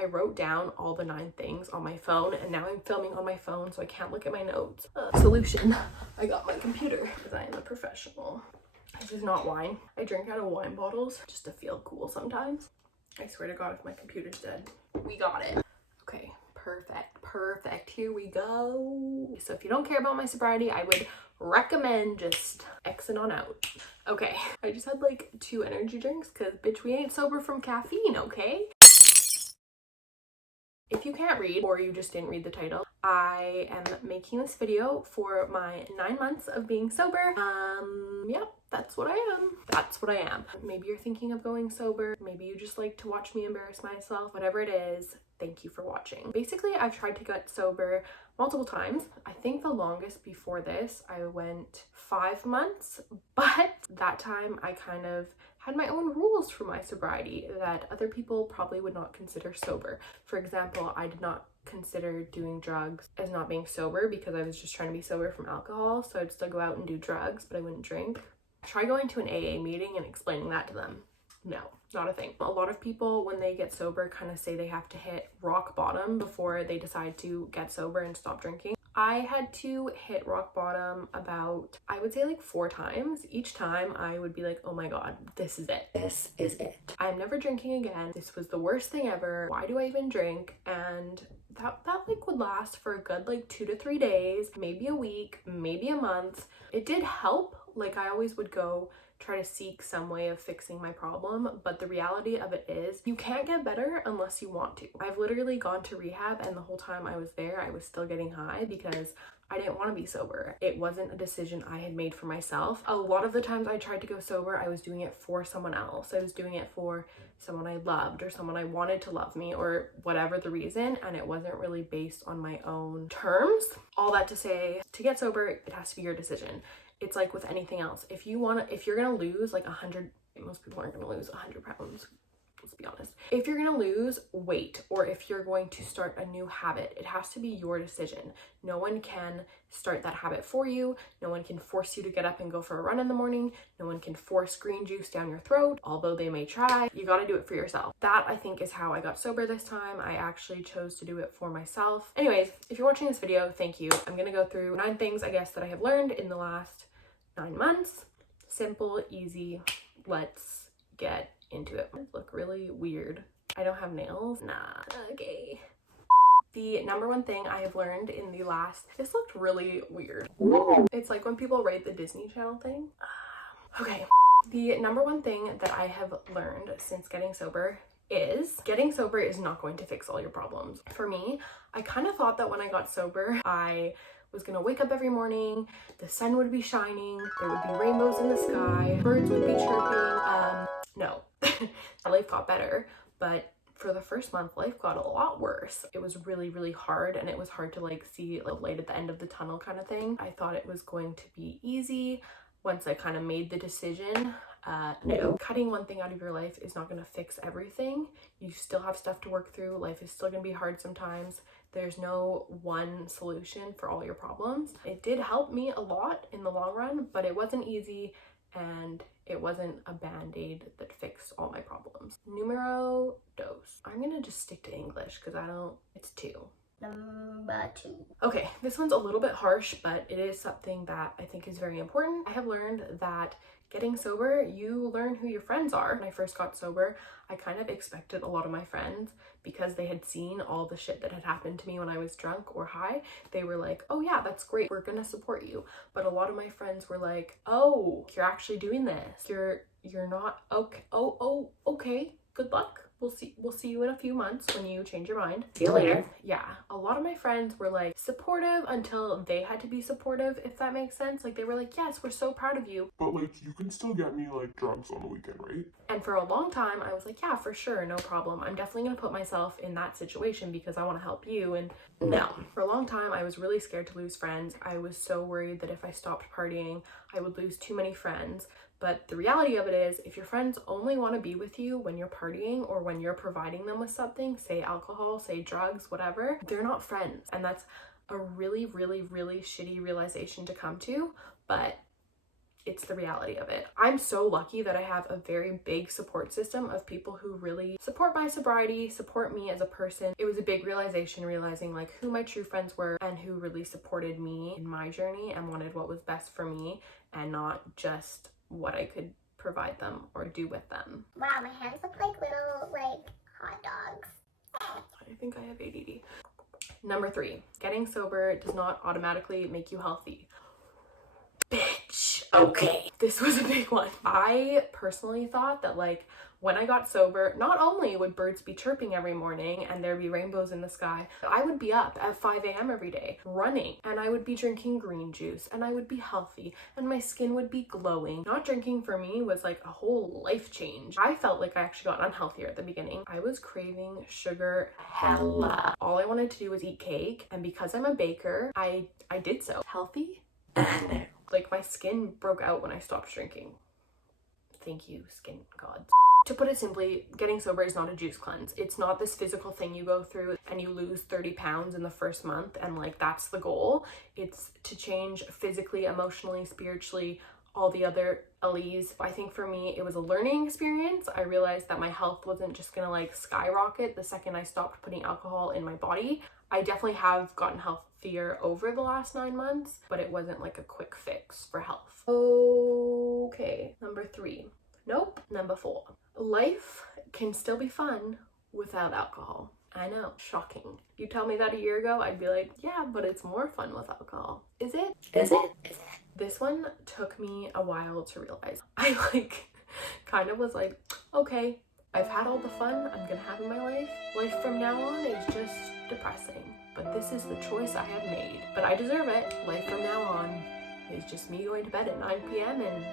I wrote down all the 9 things on my phone, and now I'm filming on my phone, so I can't look at my notes. Solution. I got my computer because I am a professional. This is not wine. I drink out of wine bottles just to feel cool sometimes. I swear to God, if my computer's dead. We got it. Okay, perfect. Here we go. So if you don't care about my sobriety, I would recommend just Xing on out. Okay, I just had like 2 energy drinks because bitch, we ain't sober from caffeine, okay? If you can't read or you just didn't read the title, I am making this video for my 9 months of being sober. Yeah, that's what I am. Maybe you're thinking of going sober. Maybe you just like to watch me embarrass myself. Whatever it is, thank you for watching. Basically, I've tried to get sober multiple times. I think the longest before this, I went 5 months, but that time I kind of had my own rules for my sobriety that other people probably would not consider sober. For example, I did not consider doing drugs as not being sober because I was just trying to be sober from alcohol, so I'd still go out and do drugs, but I wouldn't drink. Try going to an AA meeting and explaining that to them. No, not a thing. A lot of people, when they get sober, kind of say they have to hit rock bottom before they decide to get sober and stop drinking. I had to hit rock bottom about, I would say like 4 times. Each time I would be like, oh my God, this is it. This is it. I'm never drinking again. This was the worst thing ever. Why do I even drink? And that like would last for a good like 2 to 3 days, maybe a week, maybe a month. It did help. Like I always would go try to seek some way of fixing my problem, but the reality of it is you can't get better unless you want to. I've literally gone to rehab, and the whole time I was there I was still getting high because I didn't want to be sober. It wasn't a decision I had made for myself. A lot of the times I tried to go sober, I was doing it for someone else. I was doing it for someone I loved or someone I wanted to love me or whatever the reason, and it wasn't really based on my own terms. All that to say, to get sober, it has to be your decision. It's like with anything else. If you're gonna lose like 100, most people aren't gonna lose 100 pounds. Let's be honest. If you're gonna lose weight or if you're going to start a new habit, it has to be your decision. No one can start that habit for you. No one can force you to get up and go for a run in the morning. No one can force green juice down your throat, although they may try. You gotta do it for yourself. That, I think, is how I got sober this time. I actually chose to do it for myself. Anyways, if you're watching this video, thank you. I'm gonna go through 9 things, I guess, that I have learned in the last 9 months. Simple, easy. Let's get into it. I look really weird. I don't have nails. Nah. Okay. The number 1 thing I have learned in the last, this looked really weird. It's like when people write the Disney Channel thing. Okay. The number 1 thing that I have learned since getting sober is getting sober is not going to fix all your problems. For me, I kind of thought that when I got sober, I was gonna wake up every morning, the sun would be shining, there would be rainbows in the sky, birds would be chirping. No. Life got better, but for the first month, life got a lot worse. It was really hard, and it was hard to like see a light at the end of the tunnel kind of thing. I thought it was going to be easy once I kind of made the decision. No. Cutting one thing out of your life is not going to fix everything. You still have stuff to work through. Life is still going to be hard sometimes. There's no one solution for all your problems. It did help me a lot in the long run, but it wasn't easy, and it wasn't a band-aid that fixed all my problems. Numero dos. I'm gonna just stick to English because it's 2. Number 2. Okay, this one's a little bit harsh, but it is something that I think is very important. I have learned that getting sober, you learn who your friends are. When I first got sober, I kind of expected a lot of my friends, because they had seen all the shit that had happened to me when I was drunk or high. They were like, oh yeah, that's great, we're gonna support you. But a lot of my friends were like, oh, you're actually doing this. You're not okay. Oh, okay, good luck. We'll see you in a few months when you change your mind. See you later. Yeah, a lot of my friends were like supportive until they had to be supportive, if that makes sense. Like they were like, yes, we're so proud of you, but like you can still get me like drugs on the weekend, right? And for a long time I was like, yeah, for sure, no problem. I'm definitely gonna put myself in that situation because I want to help you. And no, for a long time I was really scared to lose friends. I was so worried that if I stopped partying, I would lose too many friends. But the reality of it is, if your friends only want to be with you when you're partying or when you're providing them with something, say alcohol, say drugs, whatever, they're not friends. And that's a really shitty realization to come to, but it's the reality of it. I'm so lucky that I have a very big support system of people who really support my sobriety, support me as a person. It was a big realization, realizing like who my true friends were and who really supported me in my journey and wanted what was best for me and not just what I could provide them or do with them. Wow, my hands look like little like hot dogs. I think I have ADD. Number 3, getting sober does not automatically make you healthy. Bitch. Okay. This was a big one. I personally thought that like when I got sober, not only would birds be chirping every morning and there'd be rainbows in the sky, I would be up at 5 a.m. every day running, and I would be drinking green juice, and I would be healthy, and my skin would be glowing. Not drinking for me was like a whole life change. I felt like I actually got unhealthier at the beginning. I was craving sugar hella. All I wanted to do was eat cake, and because I'm a baker, I did so. Healthy? Like my skin broke out when I stopped drinking. Thank you, skin gods. To put it simply, getting sober is not a juice cleanse. It's not this physical thing you go through and you lose 30 pounds in the first month and like that's the goal. It's to change physically, emotionally, spiritually, all the other LEs. I think for me, it was a learning experience. I realized that my health wasn't just gonna like skyrocket the second I stopped putting alcohol in my body. I definitely have gotten healthier over the last 9 months, but it wasn't like a quick fix for health. Okay, number 3. Nope. Number 4. Life can still be fun without alcohol. I know, shocking. You tell me that a year ago, I'd be like, yeah, but it's more fun with alcohol. Is it? Is it? Is it? This one took me a while to realize. I like kind of was like, okay, I've had all the fun I'm gonna have in my life. Life from now on is just depressing, but this is the choice I have made. But I deserve it. Life from now on is just me going to bed at 9 p.m. and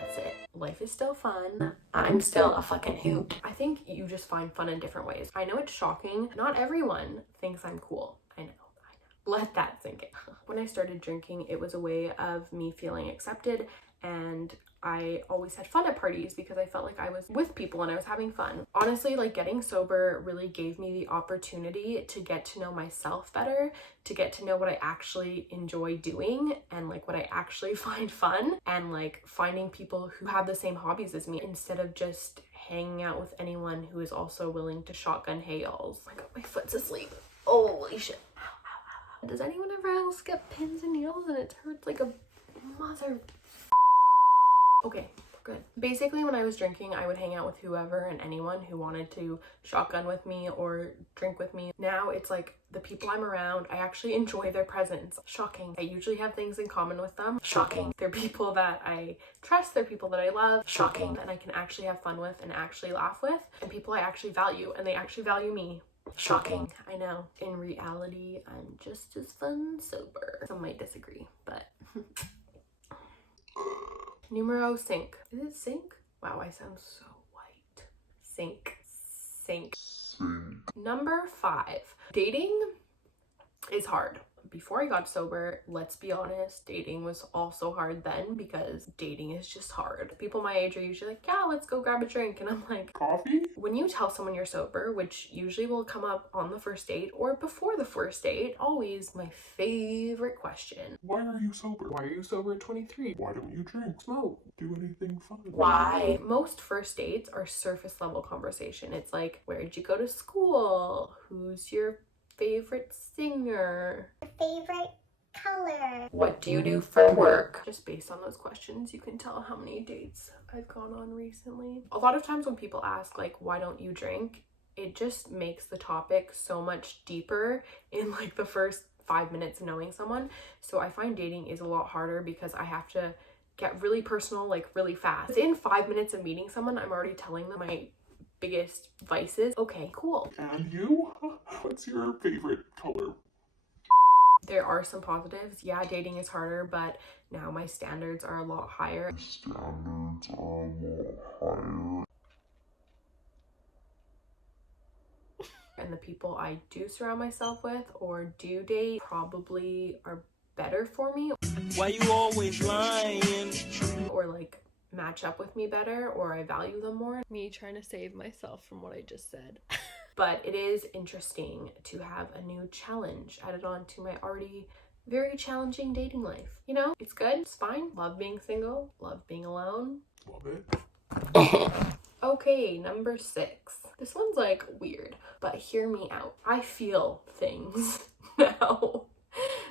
that's it. Life is still fun. I'm still a fucking hoot. I think you just find fun in different ways. I know it's shocking. Not everyone thinks I'm cool. I know. Let that sink in. When I started drinking, it was a way of me feeling accepted, and I always had fun at parties because I felt like I was with people and I was having fun. Honestly, like getting sober really gave me the opportunity to get to know myself better, to get to know what I actually enjoy doing and like what I actually find fun, and like finding people who have the same hobbies as me instead of just hanging out with anyone who is also willing to shotgun hay-alls. Oh my god, my foot's asleep. Holy shit. Ow, ow, ow. Does anyone ever else get pins and needles and it hurts like a mother? Okay, good. Basically, when I was drinking, I would hang out with whoever and anyone who wanted to shotgun with me or drink with me. Now it's like the people I'm around, I actually enjoy their presence. Shocking. I usually have things in common with them. Shocking. They're people that I trust, they're people that I love. Shocking. And I can actually have fun with and actually laugh with, and people I actually value and they actually value me. Shocking. I know. In reality, I'm just as fun sober. Some might disagree, but Numero 5. Is it sink? Wow, I sound so white. Sink. Number 5. Dating is hard. Before I got sober, let's be honest, dating was also hard then because dating is just hard. People my age are usually like, yeah, let's go grab a drink. And I'm like, coffee? When you tell someone you're sober, which usually will come up on the first date or before the first date, always my favorite question. Why are you sober? Why are you sober at 23? Why don't you drink, smoke, do anything fun? Why? Most first dates are surface level conversation. It's like, where'd you go to school? Who's your favorite singer? Favorite color? What do you do for work? Just based on those questions, you can tell how many dates I've gone on recently. A lot of times when people ask like, why don't you drink? It just makes the topic so much deeper in like the first 5 minutes of knowing someone. So I find dating is a lot harder because I have to get really personal like really fast. In 5 minutes of meeting someone, I'm already telling them my biggest vices. Okay, cool. And you? What's your favorite color? There are some positives. Yeah, dating is harder, but now my standards are a lot higher. And the people I do surround myself with or do date probably are better for me. Why you always lying? Or like match up with me better, or I value them more. Me trying to save myself from what I just said. But it is interesting to have a new challenge added on to my already very challenging dating life. You know, it's good, it's fine. Love being single, love being alone. Love it. Okay, number 6. This one's like weird, but hear me out. I feel things now.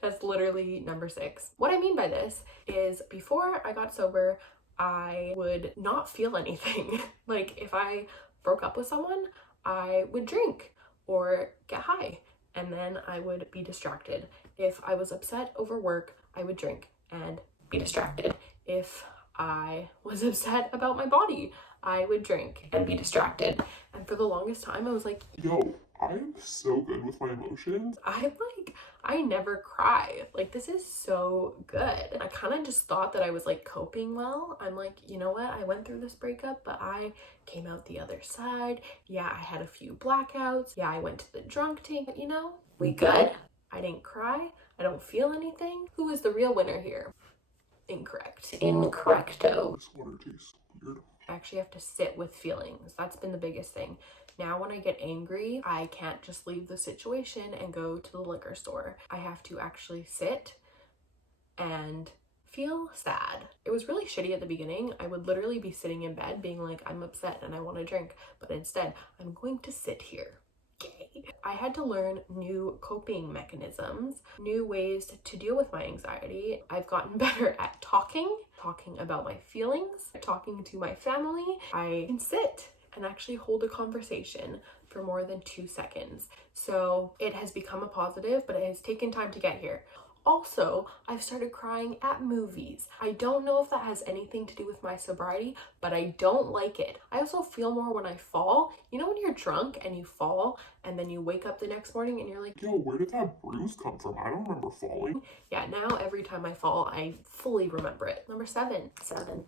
That's literally number 6. What I mean by this is before I got sober, I would not feel anything. Like if I broke up with someone, I would drink or get high, and then I would be distracted. If I was upset over work, I would drink and be distracted. If I was upset about my body, I would drink and be distracted. And for the longest time, I was like, yo, I'm so good with my emotions. I never cry. Like, this is so good. I kind of just thought that I was like coping well. I'm like, you know what? I went through this breakup, but I came out the other side. Yeah, I had a few blackouts. Yeah, I went to the drunk tank, but you know, we good. I didn't cry. I don't feel anything. Who is the real winner here? Incorrect. Incorrecto. This water tastes weird. I actually have to sit with feelings. That's been the biggest thing. Now when I get angry, I can't just leave the situation and go to the liquor store. I have to actually sit and feel sad. It was really shitty at the beginning. I would literally be sitting in bed being like, I'm upset and I want to drink, but instead I'm going to sit here. Okay. I had to learn new coping mechanisms, new ways to deal with my anxiety. I've gotten better at talking about my feelings, talking to my family. I can sit and actually hold a conversation for more than 2 seconds. So it has become a positive, but it has taken time to get here. Also, I've started crying at movies. I don't know if that has anything to do with my sobriety, but I don't like it. I also feel more when I fall. You know when you're drunk and you fall and then you wake up the next morning and you're like, yo, where did that bruise come from? I don't remember falling. Yeah, now every time I fall, I fully remember it. Number 7. 7.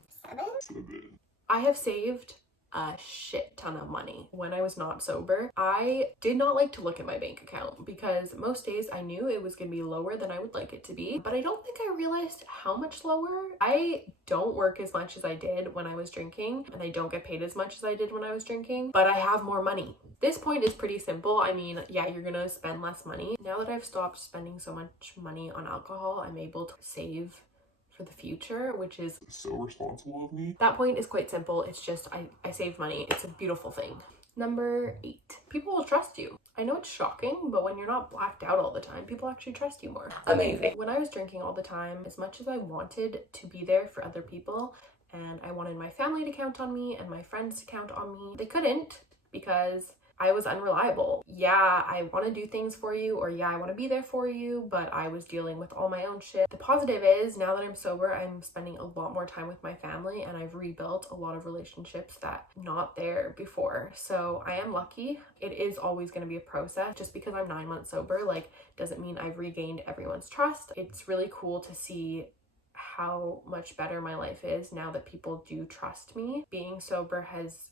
I have saved a shit ton of money. When I was not sober, I did not like to look at my bank account because most days I knew it was gonna be lower than I would like it to be, but I don't think I realized how much lower. I don't work as much as I did when I was drinking, and I don't get paid as much as I did when I was drinking, but I have more money. This point is pretty simple. I mean, yeah, you're gonna spend less money. Now that I've stopped spending so much money on alcohol, I'm able to save for the future, which is so responsible of me. That point is quite simple. It's just I save money. It's a beautiful thing. Number 8, people will trust you. I know it's shocking, but when you're not blacked out all the time, people actually trust you more. Amazing. When I was drinking all the time, as much as I wanted to be there for other people and I wanted my family to count on me and my friends to count on me, they couldn't because I was unreliable. Yeah, I want to do things for you, or yeah, I want to be there for you, but I was dealing with all my own shit. The positive is, now that I'm sober, I'm spending a lot more time with my family, and I've rebuilt a lot of relationships that not there before. So I am lucky. It is always going to be a process. Just because I'm 9 months sober, like, doesn't mean I've regained everyone's trust. It's really cool to see how much better my life is now that people do trust me. Being sober has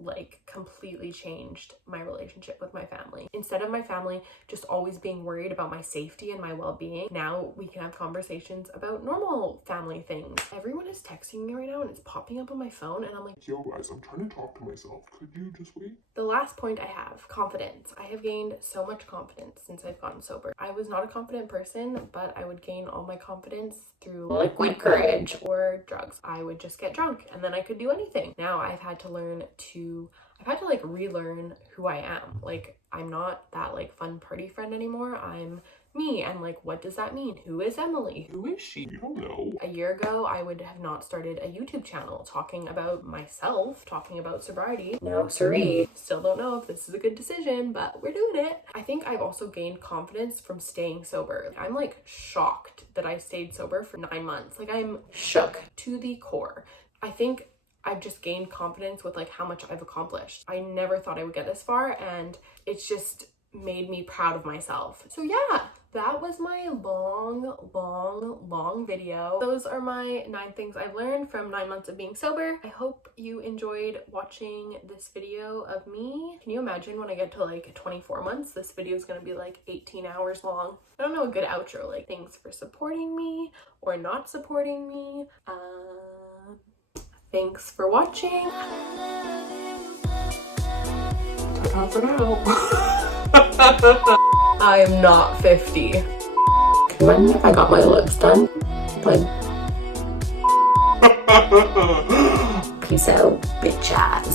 like completely changed my relationship with my family. Instead of my family just always being worried about my safety and my well-being, now we can have conversations about normal family things. Everyone is texting me right now and it's popping up on my phone and I'm like, yo guys, I'm trying to talk to myself. Could you just wait? The last point I have, confidence. I have gained so much confidence since I've gotten sober. I was not a confident person, but I would gain all my confidence through liquid courage or drugs. I would just get drunk and then I could do anything. Now I've had to like relearn who I am. Like, I'm not that like fun party friend anymore. I'm me. And like, what does that mean? Who is Emily? Who is she? You don't know. A year ago, I would have not started a YouTube channel talking about myself, talking about sobriety. No, siree. Still don't know if this is a good decision, but we're doing it. I think I've also gained confidence from staying sober. I'm like shocked that I stayed sober for 9 months. Like, I'm shook to the core. I think I've just gained confidence with like how much I've accomplished. I never thought I would get this far, and it's just made me proud of myself. So yeah, that was my long video. Those are my 9 things I've learned from 9 months of being sober. I hope you enjoyed watching this video of me. Can you imagine when I get to like 24 months, this video is gonna be like 18 hours long. I don't know a good outro, like thanks for supporting me or not supporting me. Thanks for watching. Ta-ta for now. I am not 50. imagine if I got my lips done? Like, peace out, bitch ass.